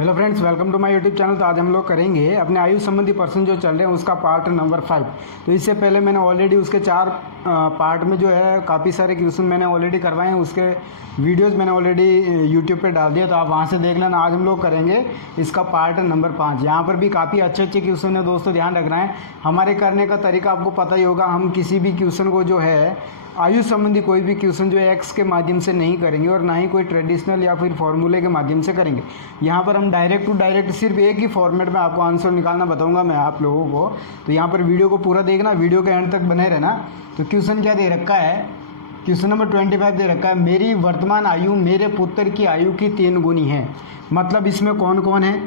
Hello friends, welcome to my YouTube channel. तो आज हम लोग करेंगे अपने आयु संबंधी पर्सन जो चल रहे हैं उसका पार्ट नंबर 5। तो इससे पहले मैंने ऑलरेडी उसके 4 पार्ट में जो है काफ़ी सारे क्वेश्चन मैंने ऑलरेडी करवाए हैं, उसके वीडियोस मैंने ऑलरेडी यूट्यूब पे डाल दिया, तो आप वहां से देख लेना। आज हम लोग करेंगे इसका पार्ट नंबर 5। यहाँ पर भी काफ़ी अच्छे अच्छे क्वेश्चन है दोस्तों, ध्यान रखना है। हमारे करने का तरीका आपको पता ही होगा, हम किसी भी क्वेश्चन को जो है आयु संबंधी कोई भी क्वेश्चन जो है एक्स के माध्यम से नहीं करेंगे और ना ही कोई ट्रेडिशनल या फिर फॉर्मूले के माध्यम से करेंगे। यहाँ पर हम डायरेक्ट टू डायरेक्ट सिर्फ एक ही फॉर्मेट में आपको आंसर निकालना बताऊंगा मैं आप लोगों को। तो यहाँ पर वीडियो को पूरा देखना, वीडियो के एंड तक बने रहना। तो क्वेश्चन क्या दे रखा है, क्वेश्चन नंबर 25 दे रखा है, मेरी वर्तमान आयु मेरे पुत्र की आयु की 3 गुनी है। मतलब इसमें कौन कौन है,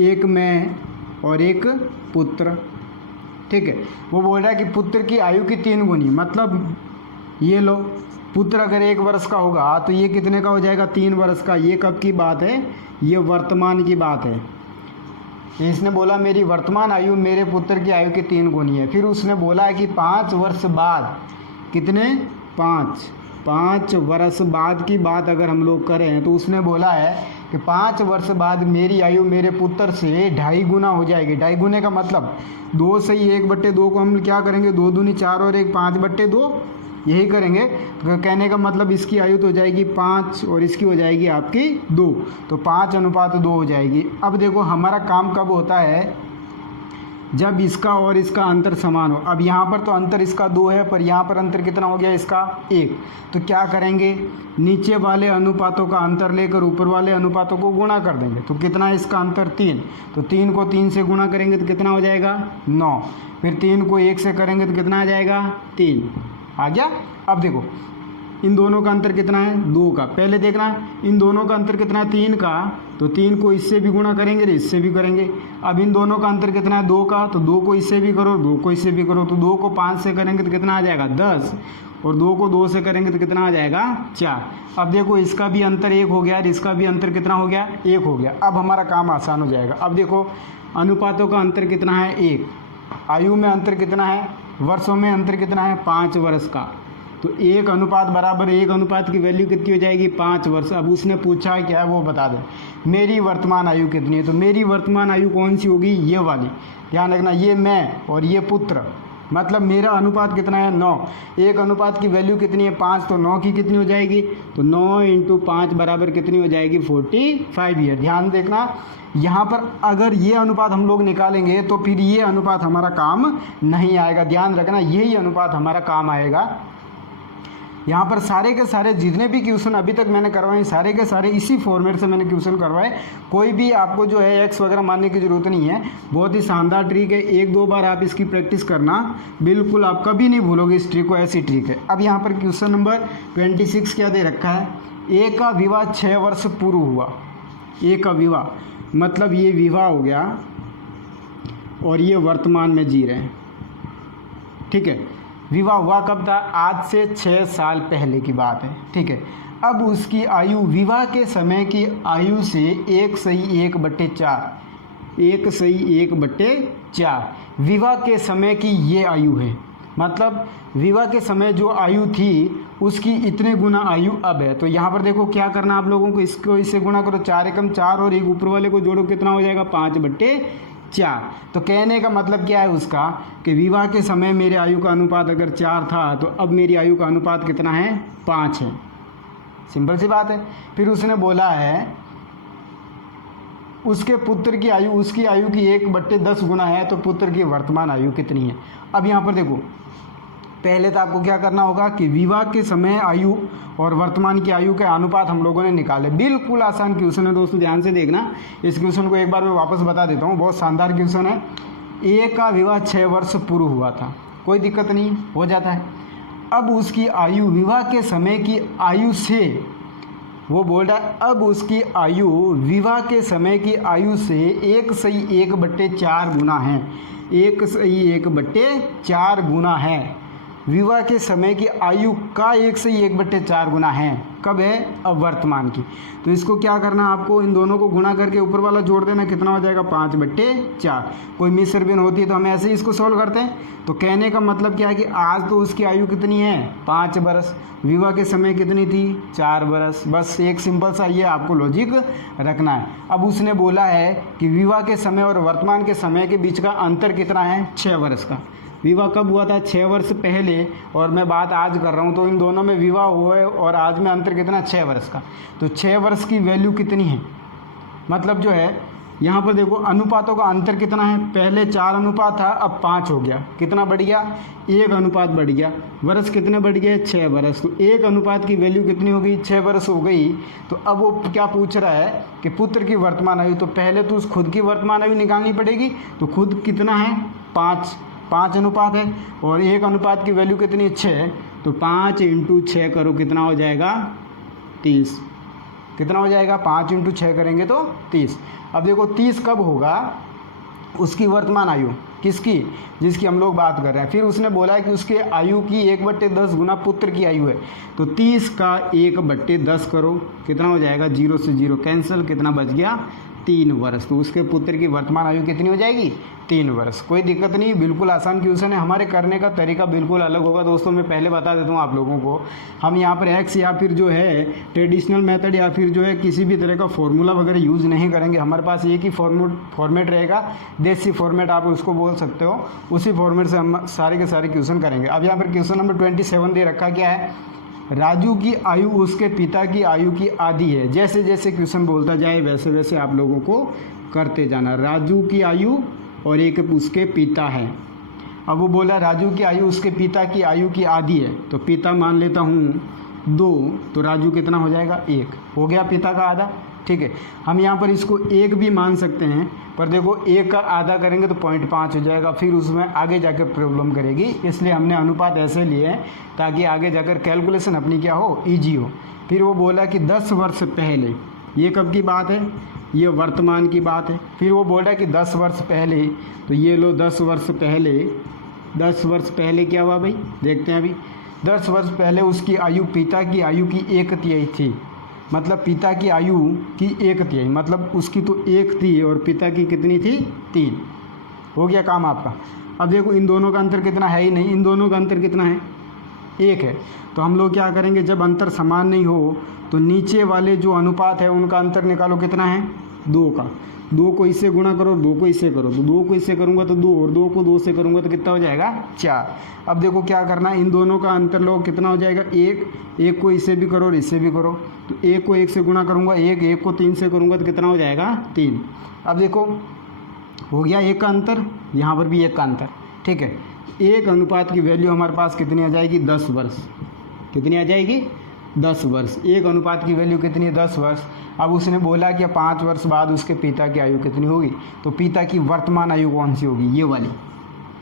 एक मैं और एक पुत्र, ठीक है। वो बोल रहा है कि पुत्र की आयु की 3 गुनी, मतलब ये लो, पुत्र अगर 1 वर्ष का होगा तो ये कितने का हो जाएगा, 3 वर्ष का। ये कब की बात है, ये वर्तमान की बात है। इसने बोला मेरी वर्तमान आयु मेरे पुत्र की आयु की 3 गुनी है। फिर उसने बोला है कि 5 वर्ष बाद, कितने, 5 वर्ष बाद की बात अगर हम लोग करें तो उसने बोला है कि 5 वर्ष बाद मेरी आयु मेरे पुत्र से 2.5 गुना हो जाएगी। 2.5 गुने का मतलब 2 से ही 1/2 को हम क्या करेंगे, 2 दूनी 4 और 1 5/2 यही करेंगे। तो कहने का मतलब इसकी आयु तो हो जाएगी 5 और इसकी हो जाएगी आपकी 2, तो 5:2 हो जाएगी। अब देखो हमारा काम कब होता है, जब इसका और इसका अंतर समान हो। अब यहाँ पर तो अंतर इसका 2 है, पर यहाँ पर अंतर कितना हो गया इसका 1। तो क्या करेंगे, नीचे वाले अनुपातों का अंतर लेकर ऊपर वाले अनुपातों को गुणा कर देंगे। तो कितना है इसका अंतर, 3। तो 3 को 3 से गुणा करेंगे तो कितना हो जाएगा, 9। फिर 3 को 1 से करेंगे तो कितना आ जाएगा, 3 आ गया। अब देखो इन दोनों का अंतर कितना है, 2 का। पहले देखना इन दोनों का अंतर कितना है, 3 का। तो 3 को इससे भी गुणा करेंगे, इससे भी करेंगे। अब इन दोनों का अंतर कितना है, 2 का। तो 2 को इससे भी करो, 2 को इससे भी करो। तो 2 को 5 से करेंगे तो कितना आ जाएगा, 10। और 2 को 2 से करेंगे तो कितना आ जाएगा, 4। अब देखो इसका भी अंतर 1 हो गया और इसका भी अंतर कितना हो गया, 1 हो गया। अब हमारा काम आसान हो जाएगा। अब देखो अनुपातों का अंतर कितना है, 1। आयु में अंतर कितना है, वर्षों में अंतर कितना है, 5 वर्ष का। तो 1 अनुपात बराबर 1 अनुपात की वैल्यू कितनी हो जाएगी, 5 वर्ष। अब उसने पूछा है क्या है वो बता दे, मेरी वर्तमान आयु कितनी है। तो मेरी वर्तमान आयु कौन सी होगी, ये वाली, ध्यान रखना। ये मैं और ये पुत्र, मतलब मेरा अनुपात कितना है, 9। 1 अनुपात की वैल्यू कितनी है, 5। तो 9 की कितनी हो जाएगी, तो 9 × 5 बराबर कितनी हो जाएगी, 45 ईयर। ध्यान देखना यहाँ पर अगर ये अनुपात हम लोग निकालेंगे तो फिर ये अनुपात हमारा काम नहीं आएगा। ध्यान रखना यही अनुपात हमारा काम आएगा। यहाँ पर सारे के सारे जितने भी क्वेश्चन अभी तक मैंने करवाए सारे के सारे इसी फॉर्मेट से मैंने क्वेश्चन करवाए। कोई भी आपको जो है एक्स वगैरह मानने की ज़रूरत नहीं है। बहुत ही शानदार ट्रिक है, 1-2 बार आप इसकी प्रैक्टिस करना, बिल्कुल आप कभी नहीं भूलोगे इस ट्रिक को। ऐसी ट्रिक है। अब यहाँ पर क्वेश्चन नंबर 26 क्या दे रखा है, एक का विवाह 6 वर्ष पूर्व हुआ। एक का विवाह मतलब ये विवाह हो गया और ये वर्तमान में जी रहे हैं, ठीक है। विवाह हुआ कब था, आज से 6 साल पहले की बात है, ठीक है। अब उसकी आयु विवाह के समय की आयु से 1/4, 1/4 विवाह के समय की ये आयु है। मतलब विवाह के समय जो आयु थी उसकी इतने गुना आयु अब है। तो यहाँ पर देखो क्या करना आप लोगों को, इसको इससे गुणा करो, 4 × 4 और 1 ऊपर वाले को जोड़ो, कितना हो जाएगा, 5/4। तो कहने का मतलब क्या है उसका, कि विवाह के समय मेरे आयु का अनुपात अगर 4 था तो अब मेरी आयु का अनुपात कितना है, 5 है। सिंपल सी बात है। फिर उसने बोला है उसके पुत्र की आयु उसकी आयु की 1/10 गुना है, तो पुत्र की वर्तमान आयु कितनी है। अब यहाँ पर देखो पहले तो आपको क्या करना होगा कि विवाह के समय आयु और वर्तमान की आयु के अनुपात हम लोगों ने निकाले। बिल्कुल आसान क्वेश्चन है दोस्तों, ध्यान से देखना। इस क्वेश्चन को एक बार मैं वापस बता देता हूँ, बहुत शानदार क्वेश्चन है। एक का विवाह 6 वर्ष पूर्व हुआ था, कोई दिक्कत नहीं, हो जाता है। अब उसकी आयु विवाह के समय की आयु से, वो बोल रहा है अब उसकी आयु विवाह के समय की आयु से 1/4 गुना है, 1/4 गुना है। विवाह के समय की आयु का 1 से 1/4 गुना है। कब है? अब वर्तमान की। तो इसको क्या करना, आपको इन दोनों को गुणा करके ऊपर वाला जोड़ देना, कितना हो जाएगा 5/4। कोई मिसरबिन होती है तो हम ऐसे ही इसको सॉल्व करते हैं। तो कहने का मतलब क्या है कि आज तो उसकी आयु कितनी है 5 बरस, विवाह के समय कितनी थी 4 बरस। बस एक सिंपल सा ये आपको लॉजिक रखना है। अब उसने बोला है कि विवाह के समय और वर्तमान के समय के बीच का अंतर कितना है 6 वर्ष का। विवाह कब हुआ था 6 वर्ष पहले, और मैं बात आज कर रहा हूँ, तो इन दोनों में विवाह हुआ है और आज में अंतर कितना 6 वर्ष का। तो 6 वर्ष की वैल्यू कितनी है, मतलब जो है यहाँ पर देखो अनुपातों का अंतर कितना है, पहले 4 अनुपात था अब 5 हो गया, कितना बढ़ गया 1 अनुपात बढ़ गया। वर्ष कितने बढ़ गए 6 वर्ष, तो 1 अनुपात की वैल्यू कितनी हो गई 6 वर्ष हो गई। तो अब वो क्या पूछ रहा है कि पुत्र की वर्तमान आयु, तो पहले तो उस खुद की वर्तमान आयु निकालनी पड़ेगी। तो खुद कितना है 5 अनुपात है, और 1 अनुपात की वैल्यू कितनी है 6, तो 5 × 6 करो कितना हो जाएगा 30। कितना हो जाएगा 5 × 6 करेंगे तो 30। अब देखो 30 कब होगा, उसकी वर्तमान आयु किसकी, जिसकी हम लोग बात कर रहे हैं। फिर उसने बोला है कि उसके आयु की 1/10 गुना पुत्र की आयु है। तो 30 का 1/10 करो, कितना हो जाएगा 0 से 0 कैंसिल, कितना बच गया 3 वर्ष। तो उसके पुत्र की वर्तमान आयु कितनी हो जाएगी 3 वर्ष। कोई दिक्कत नहीं, बिल्कुल आसान क्वेश्चन है। हमारे करने का तरीका बिल्कुल अलग होगा दोस्तों, मैं पहले बता देता हूँ आप लोगों को। हम यहाँ पर एक्स या फिर जो है ट्रेडिशनल मेथड या फिर जो है किसी भी तरह का फॉर्मूला वगैरह यूज़ नहीं करेंगे। हमारे पास एक ही फॉर्मेट रहेगा, देसी फॉर्मेट आप उसको बोल सकते हो। उसी फॉर्मेट से हम सारे के सारे क्वेश्चन करेंगे। अब यहाँ पर क्वेश्चन नंबर 27 दे रखा क्या है, राजू की आयु उसके पिता की आयु की आधी है। जैसे जैसे क्वेश्चन बोलता जाए वैसे वैसे आप लोगों को करते जाना। राजू की आयु और एक उसके पिता है। अब वो बोला राजू की आयु उसके पिता की आयु की आधी है, तो पिता मान लेता हूँ 2, तो राजू कितना हो जाएगा 1, हो गया पिता का आधा। ठीक है, हम यहाँ पर इसको 1 भी मान सकते हैं, पर देखो 1 का आधा करेंगे तो 0.5 हो जाएगा, फिर उसमें आगे जाकर प्रॉब्लम करेगी। इसलिए हमने अनुपात ऐसे लिए हैं ताकि आगे जाकर कैलकुलेशन अपनी क्या हो, ईजी हो। फिर वो बोला कि 10 वर्ष पहले, ये कब की बात है, ये वर्तमान की बात है। फिर वो बोल रहा है कि 10 वर्ष पहले, तो ये लो 10 वर्ष पहले, 10 वर्ष पहले क्या हुआ भाई, देखते हैं अभी। 10 वर्ष पहले उसकी आयु पिता की आयु की 1/3 थी, मतलब पिता की आयु की 1/3, मतलब उसकी तो 1 थी और पिता की कितनी थी 3। हो गया काम आपका। अब देखो इन दोनों का अंतर कितना है ही नहीं, इन दोनों का अंतर कितना है 1 है। तो हम लोग क्या करेंगे, जब अंतर समान नहीं हो तो नीचे वाले जो अनुपात है उनका अंतर निकालो, कितना है 2 का। 2 को इससे गुणा करो, 2 को इससे करो, तो 2 को इससे करूँगा तो 2, और 2 को 2 से करूँगा तो कितना हो जाएगा 4। अब देखो क्या करना है, इन दोनों का अंतर लो, कितना हो जाएगा 1 को इससे भी करो और इससे भी करो। तो 1 को 1 से गुणा करूँगा 1 को 3 से करूँगा तो कितना हो जाएगा 3। अब देखो हो गया 1 का अंतर, यहाँ पर भी 1 का अंतर। ठीक है, 1 अनुपात की वैल्यू हमारे पास कितनी आ जाएगी 10 वर्ष। कितनी आ जाएगी 10 वर्ष। 1 अनुपात की वैल्यू कितनी है 10 वर्ष। अब उसने बोला कि 5 वर्ष बाद उसके पिता की आयु कितनी होगी, तो पिता की वर्तमान आयु कौन सी होगी, ये वाली।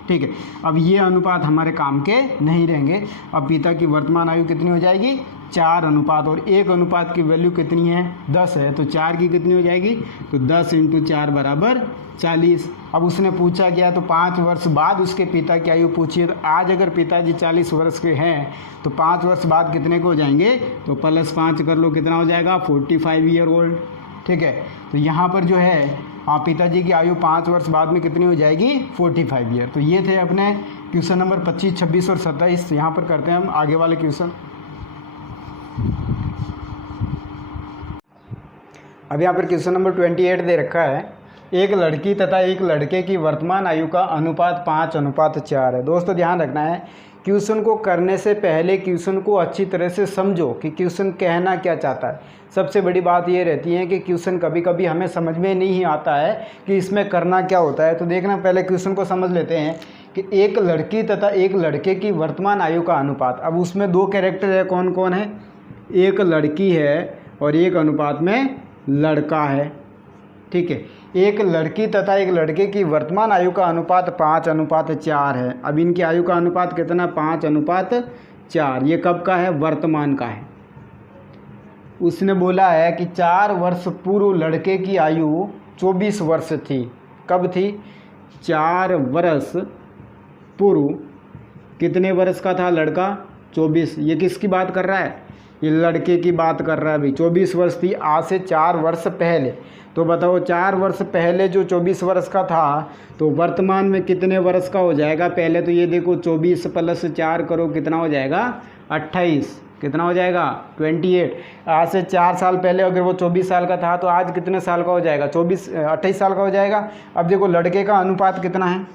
ठीक है, अब ये अनुपात हमारे काम के नहीं रहेंगे। अब पिता की वर्तमान आयु कितनी हो जाएगी 4 अनुपात, और 1 अनुपात की वैल्यू कितनी है 10 है, तो 4 की कितनी हो जाएगी, तो 10 × 4 बराबर 40। अब उसने पूछा क्या, तो 5 वर्ष बाद उसके पिता की आयु पूछिए। तो आज अगर पिताजी 40 वर्ष के हैं तो 5 वर्ष बाद कितने को हो जाएंगे, तो +5 कर लो, कितना हो जाएगा 45 ईयर ओल्ड। ठीक है, तो यहाँ पर जो है पिताजी की आयु 5 वर्ष बाद में कितनी हो जाएगी 45 ईयर। तो ये थे अपने क्वेश्चन नंबर 25, 26 और 27। यहाँ पर करते हैं हम आगे वाले क्वेश्चन। अब यहाँ पर क्वेश्चन नंबर 28 दे रखा है, एक लड़की तथा एक लड़के की वर्तमान आयु का अनुपात 5:4 है। दोस्तों ध्यान रखना है, क्वेश्चन को करने से पहले क्वेश्चन को अच्छी तरह से समझो कि क्वेश्चन कहना क्या चाहता है। सबसे बड़ी बात ये रहती है कि क्वेश्चन कभी कभी हमें समझ में नहीं आता है कि इसमें करना क्या होता है। तो देखना, पहले क्वेश्चन को समझ लेते हैं कि एक लड़की तथा एक लड़के की वर्तमान आयु का अनुपात। अब उसमें 2 कैरेक्टर है, कौन कौन है, एक लड़की है और एक अनुपात में लड़का है। ठीक है, एक लड़की तथा एक लड़के की वर्तमान आयु का अनुपात 5:4 है। अब इनकी आयु का अनुपात कितना 5:4। ये कब का है, वर्तमान का है। उसने बोला है कि 4 वर्ष पूर्व लड़के की आयु 24 वर्ष थी। कब थी, 4 वर्ष पूर्व कितने वर्ष का था लड़का? 24। ये किसकी बात कर रहा है? ये लड़के की बात कर रहा है भाई। 24 वर्ष थी आज से 4 वर्ष पहले। तो बताओ 4 वर्ष पहले जो 24 वर्ष का था तो वर्तमान में कितने वर्ष का हो जाएगा? पहले तो ये देखो 24 + 4 करो, कितना हो जाएगा? 28। कितना हो जाएगा? 28। आज से 4 साल पहले अगर वो 24 साल का था तो आज कितने साल का हो जाएगा? 28 साल का हो जाएगा। अब देखो लड़के का अनुपात कितना है?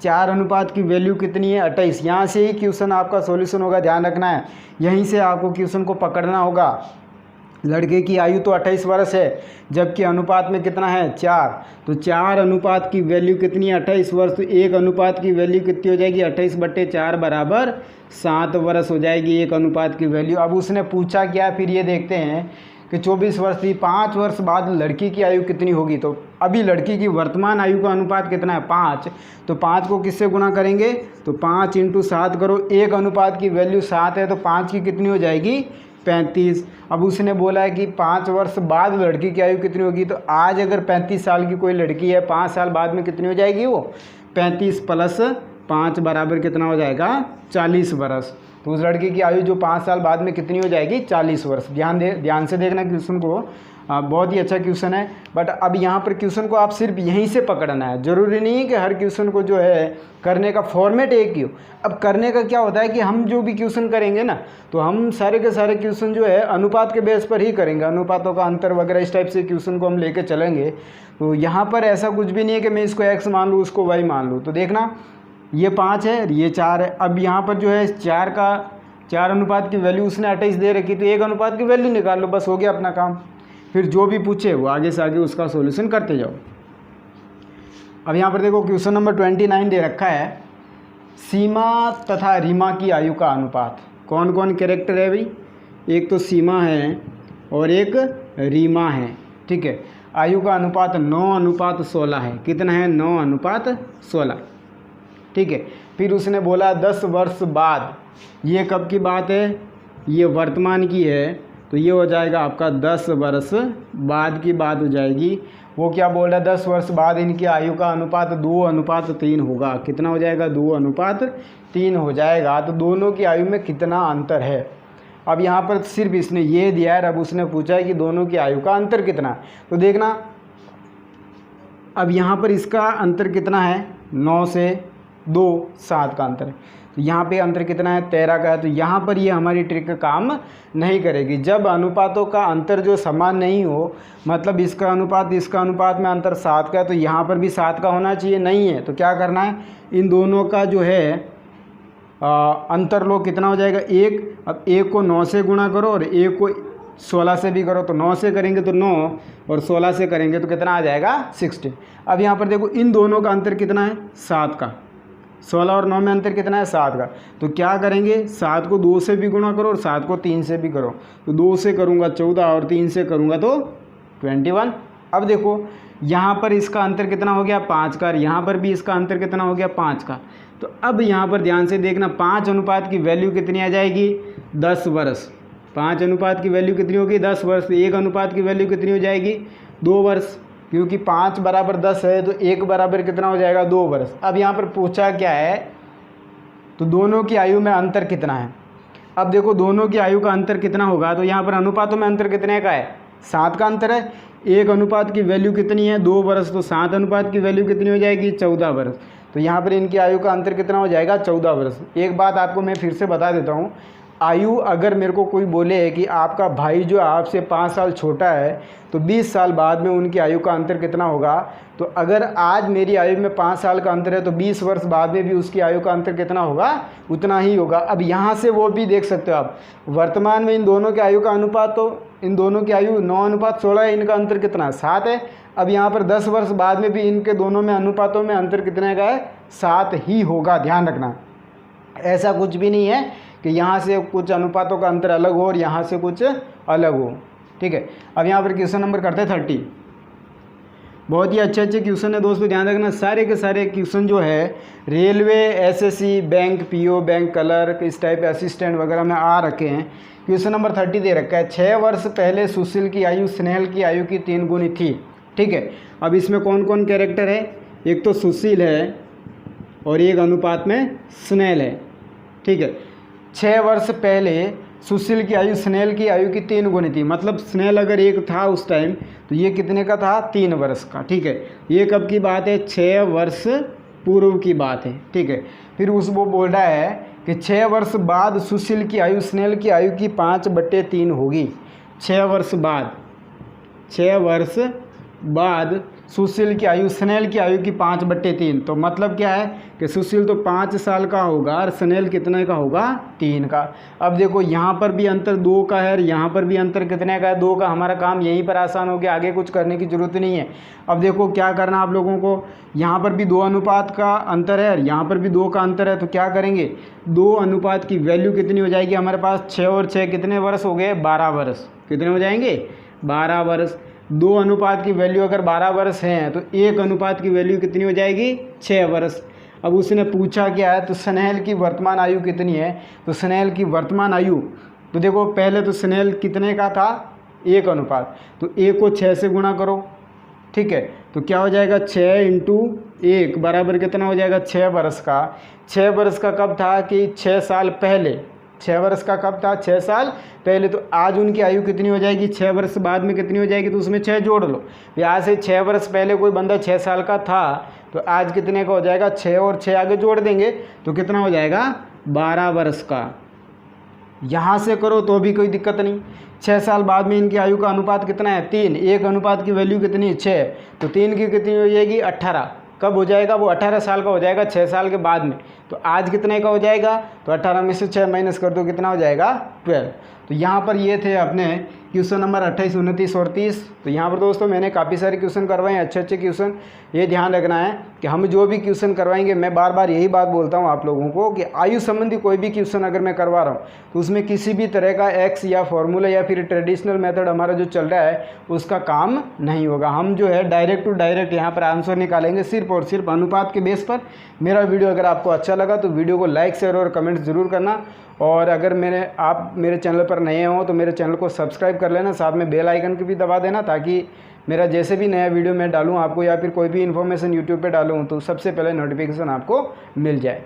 4 अनुपात की वैल्यू कितनी है? 28। यहाँ से ही क्वेश्चन आपका सॉल्यूशन होगा, ध्यान रखना है। यहीं से आपको क्वेश्चन को पकड़ना होगा। लड़के की आयु तो 28 वर्ष है, जबकि अनुपात में कितना है? 4। तो 4 अनुपात की वैल्यू कितनी है? 28 वर्ष। तो 1 अनुपात की वैल्यू कितनी हो जाएगी? 28/4 बराबर 7 वर्ष हो जाएगी 1 अनुपात की वैल्यू। अब उसने पूछा क्या, फिर ये देखते हैं कि 24 वर्ष थी, 5 वर्ष बाद लड़की की आयु कितनी होगी। तो अभी लड़की की वर्तमान आयु का अनुपात कितना है? 5। तो 5 को किससे गुणा करेंगे? तो 5 × 7 करो। 1 अनुपात की वैल्यू 7 है तो 5 की कितनी हो जाएगी? 35। अब उसने बोला है कि 5 वर्ष बाद लड़की की आयु कितनी होगी। तो आज अगर 35 साल की कोई लड़की है, 5 साल बाद में कितनी हो जाएगी वो? 35 + 5 बराबर कितना हो जाएगा? 40 वर्ष। तो उस लड़की की आयु जो 5 साल बाद में कितनी हो जाएगी? 40 वर्ष। ध्यान से देखना क्वेश्चन को, बहुत ही अच्छा क्वेश्चन है। बट अब यहाँ पर क्वेश्चन को आप सिर्फ यहीं से पकड़ना है, ज़रूरी नहीं है कि हर क्वेश्चन को जो है करने का फॉर्मेट एक ही हो। अब करने का क्या होता है कि हम जो भी क्वेश्चन करेंगे ना, तो हम सारे के सारे क्वेश्चन जो है अनुपात के बेस पर ही करेंगे, अनुपातों का अंतर वगैरह इस टाइप से क्वेश्चन को हम लेके चलेंगे। तो यहाँ पर ऐसा कुछ भी नहीं है कि मैं इसको x मान लूँ उसको y मान लूँ। तो देखना ये 5 है, ये 4 है। अब यहाँ पर जो है 4 अनुपात की वैल्यू उसने 28 दे रखी, तो 1 अनुपात की वैल्यू निकाल लो, बस हो गया अपना काम। फिर जो भी पूछे वो आगे से आगे उसका सॉल्यूशन करते जाओ। अब यहाँ पर देखो क्वेश्चन नंबर 29 दे रखा है, सीमा तथा रीमा की आयु का अनुपात। कौन कौन कैरेक्टर है भाई? एक तो सीमा है और एक रीमा है, ठीक है। आयु का अनुपात 9:16 है। कितना है? 9:16, ठीक है। फिर उसने बोला 10 वर्ष बाद। ये कब की बात है? ये वर्तमान की है, तो ये हो जाएगा आपका 10 वर्ष बाद की बात हो जाएगी। वो क्या बोल रहा है? 10 वर्ष बाद इनकी आयु का अनुपात 2:3 होगा। कितना हो जाएगा? 2:3 हो जाएगा। तो दोनों की आयु में कितना अंतर है? अब यहाँ पर सिर्फ इसने ये दिया है, अब उसने पूछा है कि दोनों की आयु का अंतर कितना है। तो देखना अब यहाँ पर इसका अंतर कितना है? 9 से 2 7 का अंतर है। तो यहाँ पे अंतर कितना है? 13 का है। तो यहाँ पर ये हमारी ट्रिक काम नहीं करेगी। जब अनुपातों का अंतर जो समान नहीं हो, मतलब इसका अनुपात में अंतर 7 का है, तो यहाँ पर भी 7 का होना चाहिए, नहीं है। तो क्या करना है? इन दोनों का जो है अंतर लो, कितना हो जाएगा? 1। अब 1 को 9 से गुणा करो और 1 को 16 से भी करो। तो 9 से करेंगे तो 9 और 16 से करेंगे तो कितना आ जाएगा? 16। अब यहाँ पर देखो इन दोनों का अंतर कितना है? 7 का। 16 और 9 में अंतर कितना है? 7 का। तो क्या करेंगे? 7 को 2 से भी गुणा करो और 7 को 3 से भी करो। तो 2 से करूँगा 14 और 3 से करूँगा तो 21। अब देखो यहाँ पर इसका अंतर कितना हो गया? 5 का। यहाँ पर भी इसका अंतर कितना हो गया? 5 का। तो अब यहाँ पर ध्यान से देखना, 5 अनुपात की वैल्यू कितनी आ जाएगी? 10 वर्ष। 5 अनुपात की वैल्यू कितनी होगी? 10 वर्ष। 1 अनुपात की वैल्यू कितनी हो जाएगी? 2 वर्ष, क्योंकि 5 = 10 है तो 1 बराबर कितना हो जाएगा? 2 वर्ष। अब यहाँ पर पूछा क्या है? तो दोनों की आयु में अंतर कितना है? अब देखो दोनों की आयु का अंतर कितना होगा, तो यहाँ पर अनुपातों में अंतर कितने का है? 7 का अंतर है। 1 अनुपात की वैल्यू कितनी है? 2 वर्ष। तो 7 अनुपात की वैल्यू कितनी हो जाएगी? 14 वर्ष। तो यहाँ पर इनकी आयु का अंतर कितना हो जाएगा? 14 वर्ष। एक बात आपको मैं फिर से बता देता हूँ, आयु अगर मेरे को कोई बोले कि आपका भाई जो आपसे 5 साल छोटा है तो 20 साल बाद में उनकी आयु का अंतर कितना होगा, तो अगर आज मेरी आयु में 5 साल का अंतर है तो 20 वर्ष बाद में भी उसकी आयु का अंतर कितना होगा? उतना ही होगा। अब यहाँ से वो भी देख सकते हो आप, वर्तमान में इन दोनों के आयु का अनुपात, तो इन दोनों की आयु 9:16 है, इनका अंतर कितना है? 7 है। अब यहाँ पर 10 वर्ष बाद में भी इनके दोनों में अनुपातों में अंतर कितने का है? 7 ही होगा। ध्यान रखना, ऐसा कुछ भी नहीं है कि यहाँ से कुछ अनुपातों का अंतर अलग हो और यहाँ से कुछ अलग हो, ठीक है। अब यहाँ पर क्वेश्चन नंबर करते हैं 30। बहुत ही अच्छे क्वेश्चन है दोस्तों, ध्यान रखना। सारे के सारे क्वेश्चन जो है railway, SSC, bank, PO, bank clerk, इस टाइप असिस्टेंट वगैरह में आ रखे हैं। क्वेश्चन नंबर 30 दे रखा है, 6 वर्ष पहले सुशील की आयु स्नेहल की आयु की 3 गुनी थी, ठीक है। अब इसमें कौन कौन कैरेक्टर है? एक तो सुशील है, और 1 अनुपात में स्नेल है। ठीक है, 6 वर्ष पहले सुशील की आयु स्नेल की आयु की 3 गुनी थी। मतलब स्नेल अगर 1 था उस टाइम तो ये कितने का था, 3 वर्ष का। ठीक है, ये कब की बात है, 6 वर्ष पूर्व की बात है। ठीक है, फिर वो बोल रहा है कि 6 वर्ष बाद सुशील की आयु स्नेल की आयु की 5/3 होगी। 6 वर्ष बाद सुशील की आयु स्नेल की आयु की 5/3। तो मतलब क्या है कि सुशील तो 5 साल का होगा और स्नेल कितने का होगा, 3 का। अब देखो यहाँ पर भी अंतर 2 का है और यहाँ पर भी अंतर कितने का है, 2 का। हमारा काम यहीं पर आसान हो गया, आगे कुछ करने की ज़रूरत नहीं है। अब देखो क्या करना आप लोगों को, यहाँ पर भी 2 अनुपात का अंतर है और यहाँ पर भी 2 का अंतर है। तो क्या करेंगे, 2 अनुपात की वैल्यू कितनी हो जाएगी हमारे पास, 6 और 6 कितने वर्ष हो गए, 12 वर्ष। कितने हो जाएंगे, 12 वर्ष। 2 अनुपात की वैल्यू अगर 12 वर्ष हैं तो 1 अनुपात की वैल्यू कितनी हो जाएगी, 6 वर्ष। अब उसने पूछा क्या है, तो स्नेल की वर्तमान आयु कितनी है। तो स्नेल की वर्तमान आयु, तो देखो पहले तो स्नेल कितने का था, 1 अनुपात। तो 1 को 6 से गुणा करो। ठीक है, तो क्या हो जाएगा, 6 × 1 बराबर कितना हो जाएगा, 6 वर्ष का। 6 वर्ष का कब था कि 6 साल पहले। 6 वर्ष का कब था, 6 साल पहले। तो आज उनकी आयु कितनी हो जाएगी, 6 वर्ष बाद में कितनी हो जाएगी, तो उसमें 6 जोड़ लो। यहाँ से 6 वर्ष पहले कोई बंदा 6 साल का था तो आज कितने का हो जाएगा, 6 और 6 आगे जोड़ देंगे तो कितना हो जाएगा, 12 वर्ष का। यहाँ से करो तो भी कोई दिक्कत नहीं। 6 साल बाद में इनकी आयु का अनुपात कितना है, 3। 1 अनुपात की वैल्यू कितनी है, 6। तो 3 की कितनी हो जाएगी, 18। कब हो जाएगा, वो 18 साल का हो जाएगा, 6 साल के बाद में। तो आज कितने का हो जाएगा, तो 18 में से 6 माइनस कर दो, कितना हो जाएगा, 12। तो यहाँ पर ये थे अपने क्वेश्चन नंबर 28, 29 और 30। तो यहाँ पर दोस्तों मैंने काफ़ी सारे क्वेश्चन करवाए हैं, अच्छे क्वेश्चन। ये ध्यान रखना है कि हम जो भी क्वेश्चन करवाएंगे, मैं बार बार यही बात बोलता हूँ आप लोगों को कि आयु संबंधी कोई भी क्वेश्चन अगर मैं करवा रहा हूँ तो उसमें किसी भी तरह का एक्स या फॉर्मूला या फिर ट्रेडिशनल मेथड हमारा जो चल रहा है उसका काम नहीं होगा। हम जो है डायरेक्ट टू डायरेक्ट यहाँ पर आंसर निकालेंगे, सिर्फ और सिर्फ अनुपात के बेस पर। मेरा वीडियो अगर आपको अच्छा लगा तो वीडियो को लाइक, शेयर और कमेंट ज़रूर करना। और अगर आप मेरे चैनल पर नए हो तो मेरे चैनल को सब्सक्राइब कर लेना, साथ में बेल आइकन को भी दबा देना, ताकि मेरा जैसे भी नया वीडियो मैं डालूँ आपको या फिर कोई भी इन्फॉर्मेशन यूट्यूब पे डालूँ तो सबसे पहले नोटिफिकेशन आपको मिल जाए।